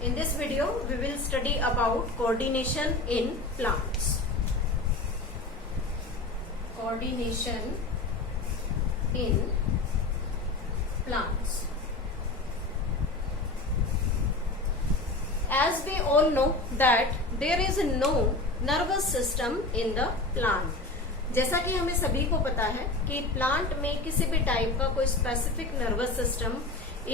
In this video, we will study about coordination in plants. Coordination in plants. As we all know that there is no nervous system in the plant. जैसा कि हमें सभी को पता है कि plant में किसी भी टाइप का कोई स्पेसिफिक नर्वस सिस्टम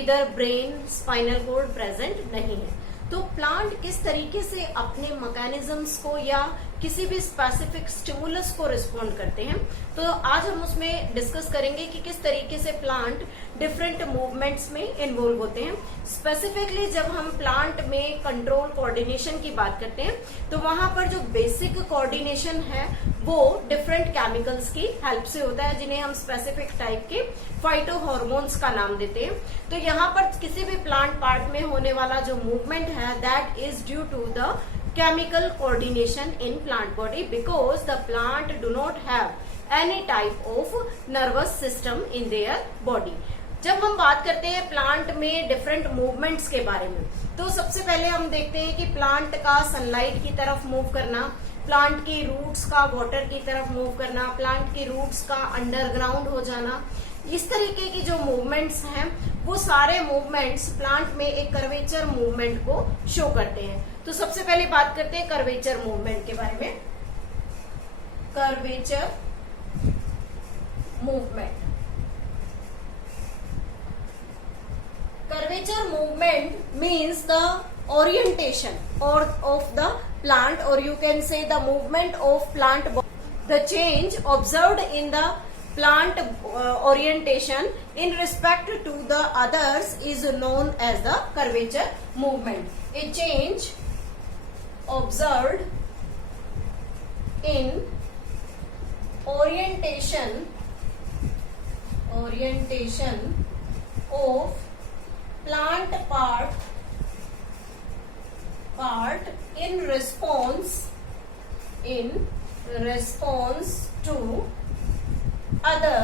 इधर ब्रेन स्पाइनल कोड प्रेजेंट नहीं है। तो प्लांट किस तरीके से अपने मैकेनिज्म्स को या किसी भी स्पेसिफिक स्टिमुलस को रिस्पॉन्ड करते हैं, तो आज हम उसमें डिस्कस करेंगे कि किस तरीके से प्लांट डिफरेंट मूवमेंट्स में इन्वॉल्व होते हैं। स्पेसिफिकली जब हम प्लांट में कंट्रोल कोऑर्डिनेशन की बात करते हैं तो वहां पर जो बेसिक कोऑर्डिनेशन है वो डिफरेंट केमिकल्स की हेल्प से होता है, जिन्हें हम स्पेसिफिक टाइप के फाइटो हार्मोन्स का नाम देते हैं। तो यहाँ पर किसी भी प्लांट पार्ट में होने वाला जो मूवमेंट है that is due to the chemical coordination in plant body because the plant do not have any type of nervous system in their body. जब हम बात करते हैं प्लांट में डिफरेंट मूवमेंट्स के बारे में, तो सबसे पहले हम देखते हैं कि प्लांट का सनलाइट की तरफ मूव करना, प्लांट की रूट्स का वाटर की तरफ मूव करना, प्लांट की रूट्स का अंडरग्राउंड हो जाना, इस तरीके की जो मूवमेंट्स हैं वो सारे मूवमेंट्स प्लांट में एक कर्वेचर मूवमेंट को शो करते हैं। तो सबसे पहले बात करते हैं कर्वेचर मूवमेंट के बारे में। Curvature movement, curvature movement means the orientation or of the plant, or you can say the movement of plant, the change observed in the plant orientation in respect to the others is known as the curvature movement. A change observed in orientation of plant part in response to other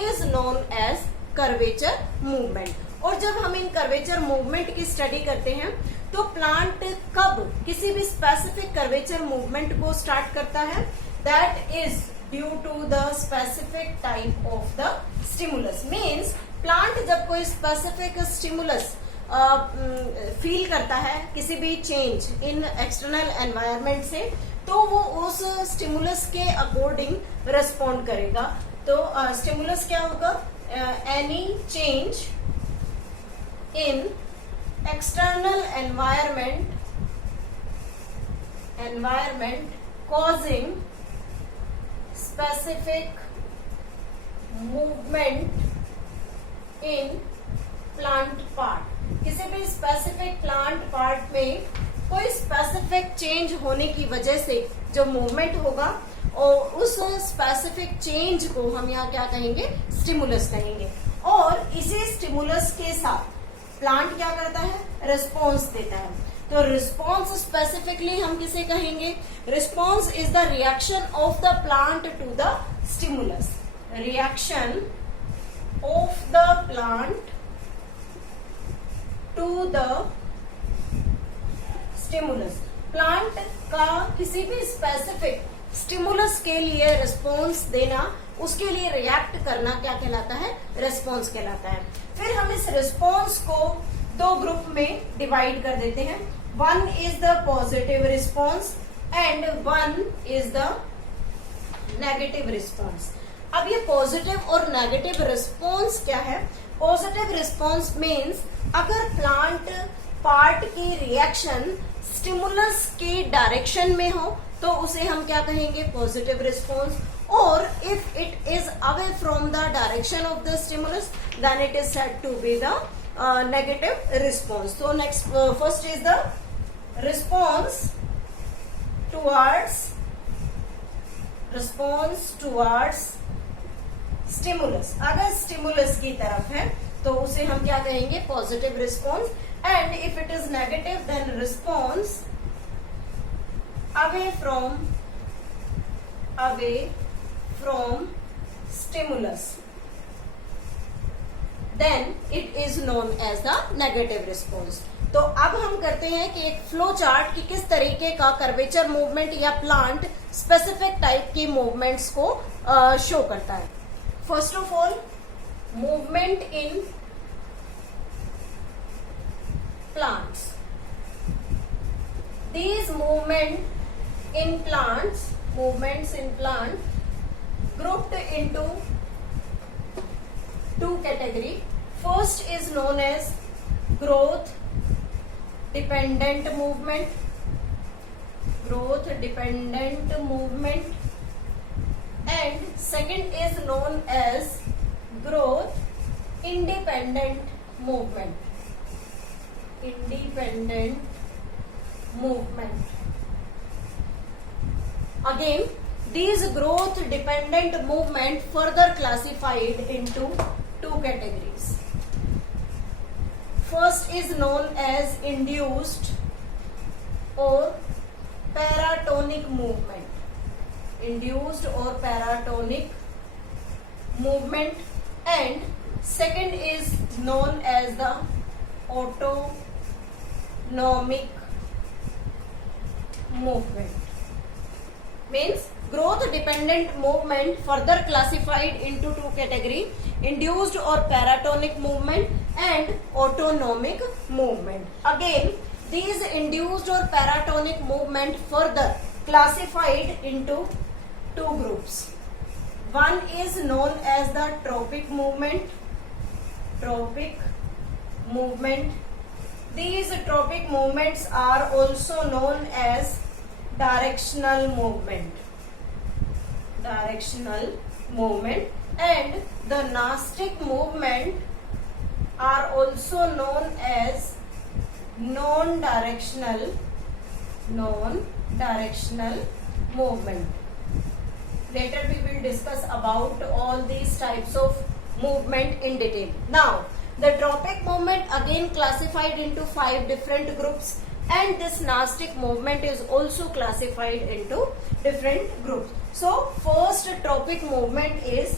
is known as curvature movement. और जब हम इन curvature movement की study करते हैं तो plant कब किसी भी स्पेसिफिक कर्वेचर मूवमेंट को स्टार्ट करता है, that is due to the specific type of the stimulus. Means plant जब कोई स्पेसिफिक स्टिमुलस फील करता है किसी भी चेंज इन एक्सटर्नल एनवायरनमेंट से, तो वो उस स्टिमुलस के अकॉर्डिंग रिस्पॉन्ड करेगा। तो स्टिमुलस क्या होगा? Any change in external environment causing specific movement in plant part. किसी भी स्पेसिफिक प्लांट पार्ट में कोई स्पेसिफिक चेंज होने की वजह से जो मूवमेंट होगा और उस स्पेसिफिक चेंज को हम यहाँ क्या कहेंगे? स्टिमुलस कहेंगे। और इसी स्टिमुलस के साथ प्लांट क्या करता है? रिस्पॉन्स देता है। तो रिस्पॉन्स स्पेसिफिकली हम किसे कहेंगे? Response is the reaction of the plant to the stimulus. Reaction of the plant to the stimulus. Plant का किसी भी स्पेसिफिक स्टिमुलस के लिए रिस्पॉन्स देना, उसके लिए रिएक्ट करना क्या कहलाता है? रिस्पॉन्स कहलाता है। फिर हम इस रिस्पॉन्स को दो ग्रुप में डिवाइड कर देते हैं। One is the positive response and one is the negative response. अब ये पॉजिटिव और नेगेटिव रिस्पॉन्स क्या है? पॉजिटिव रिस्पॉन्स मीन्स अगर प्लांट पार्ट की रिएक्शन स्टिमुलस के डायरेक्शन में हो तो उसे हम क्या कहेंगे? Positive response. और if it is away from the direction of the stimulus then it is said to be the negative response. तो next first is the response towards stimulus. अगर स्टिमुलस की तरफ है तो उसे हम क्या कहेंगे? Positive response. And if it is negative then response away from stimulus, then it is known as the negative response. तो अब हम करते हैं कि एक फ्लो चार्ट की किस तरीके का कर्वेचर मूवमेंट या प्लांट स्पेसिफिक टाइप की मूवमेंट्स को शो करता है। First of all, movement in plants. These movements in plants grouped into two categories. First is known as growth dependent movement, and second is known as growth independent movement. Again, these growth dependent movement further classified into two categories. First is known as induced or paratonic movement, and second is known as the autonomic movement. Means growth dependent movement further classified into two categories: induced or paratonic movement and autonomic movement. Again, these induced or paratonic movement further classified into two groups. One is known as the tropic movement. These tropic movements are also known as directional movement, and the nastic movement are also known as non-directional movement. Later we will discuss about all these types of movement in detail. Now, the tropic movement again classified into 5 different groups, and this nastic movement is also classified into different groups. So first tropic movement is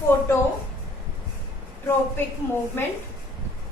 phototropic movement.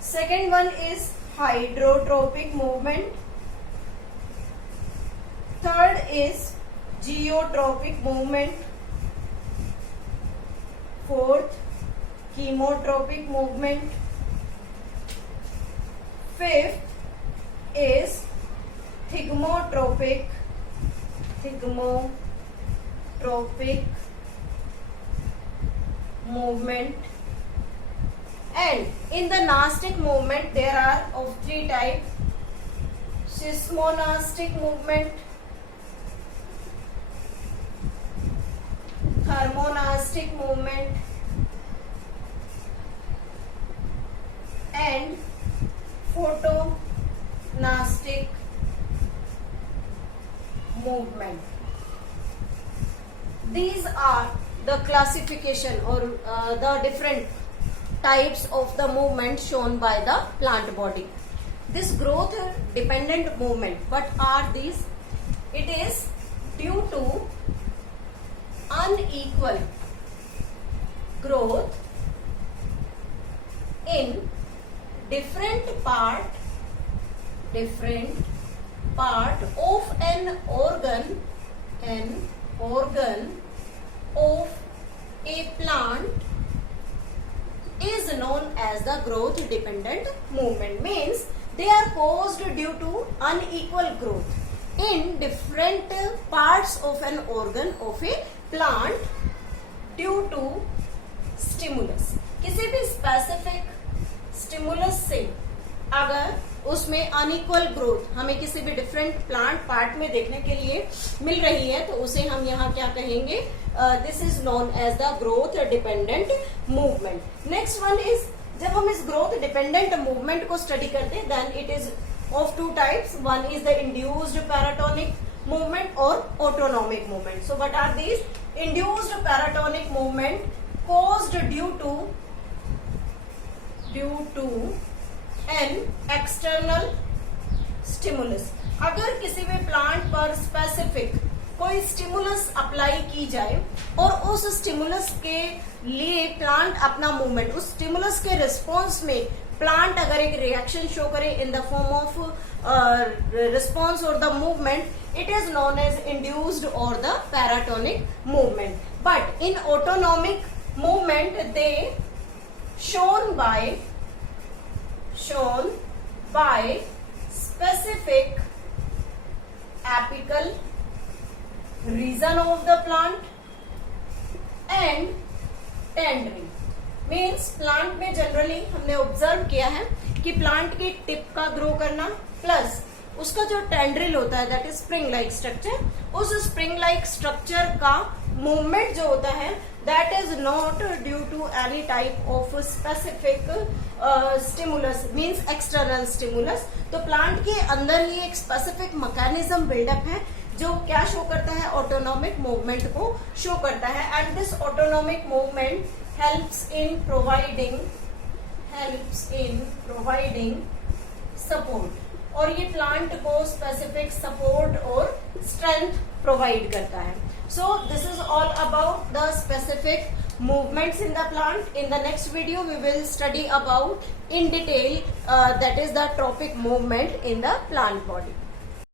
Second one is hydrotropic movement. Third is geotropic movement. Fourth, chemotropic movement. Fifth is thigmotropic movement. And in the nastic movement there are of 3 types: seismonastic movement, thermonastic movement, and photonastic movement. These are the classification or the different types of the movement shown by the plant body. This growth dependent movement, what are these? It is due to unequal growth in different part of an organ of a plant is known as the growth dependent movement. Means they are caused due to unequal growth in different parts of an organ of a plant due to stimulus. किसी भी specific stimulus से अगर उसमें unequal growth हमें किसी भी different plant part में देखने के लिए मिल रही है तो उसे हम यहाँ क्या कहेंगे? This is known as the growth dependent movement. Next one is, जब हम इस ग्रोथ डिपेंडेंट मूवमेंट को स्टडी करते हैं then it is of 2 types. One is the induced paratonic movement और autonomic movement. So what are these? Induced paratonic movement caused due to an external stimulus. अगर किसी भी प्लांट पर specific कोई stimulus apply की जाए और उस स्टिमुलस के लिए प्लांट अपना मूवमेंट, उस स्टिमुलस के रिस्पॉन्स में प्लांट अगर एक रिएक्शन शो करे in the form of response और the movement, it is known as induced or the paratonic movement. But in autonomic movement, they shown by specific apical region of the plant and tendril. Means plant में generally हमने observe किया है कि plant की tip का grow करना plus उसका जो टेंड्रिल होता है that is spring like structure, उस स्प्रिंग लाइक स्ट्रक्चर का मूवमेंट जो होता है that is not due to any type of specific stimulus means external stimulus. तो प्लांट के अंदर ही एक स्पेसिफिक मैकेनिज्म बिल्डअप है जो क्या शो करता है, ऑटोनॉमिक मूवमेंट को शो करता है। And this autonomic movement helps in providing support, और ये प्लांट को स्पेसिफिक सपोर्ट और स्ट्रेंथ प्रोवाइड करता है। So this is all about the specific movements in the plant. In the next video we will study about in detail that is the tropic movement in the plant body.